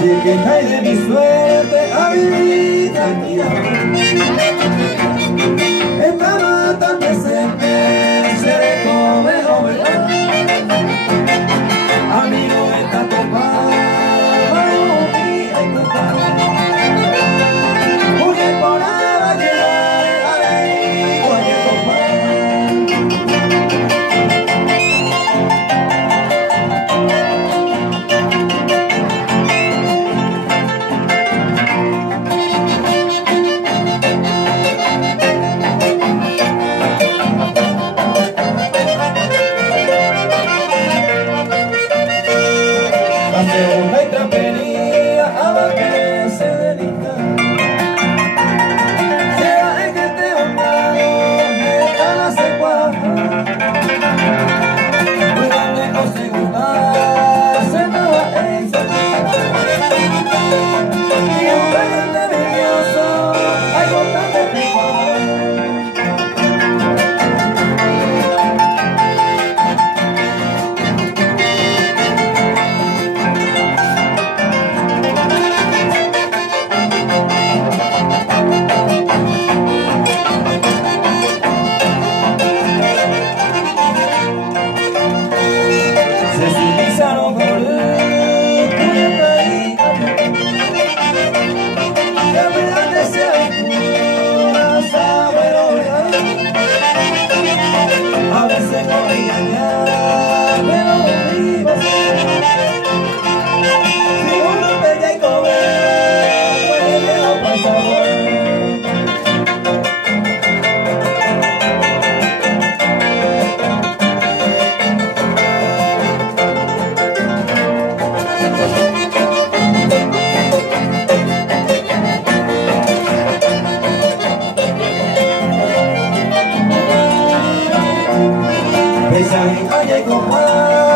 Ayer que cae de mi suerte a vivir tranquila. Estaba tan presente, seré como ¿verdad? Amigo, esta copa hay que estar. Muy temporada llegar a ver cualquier copa. La segunda intrapería a que se dedica. Sea en que te honrado está la secuaja. Muy grande no se gusta, se estaba en y un valiente nervioso, hay bastante picor. Se civilizaron por el país. La verdad desea una sabiduría. A veces corrían ya, pero vivo. Si uno pega y come, puede no pasar. Paisaje, calle, copa.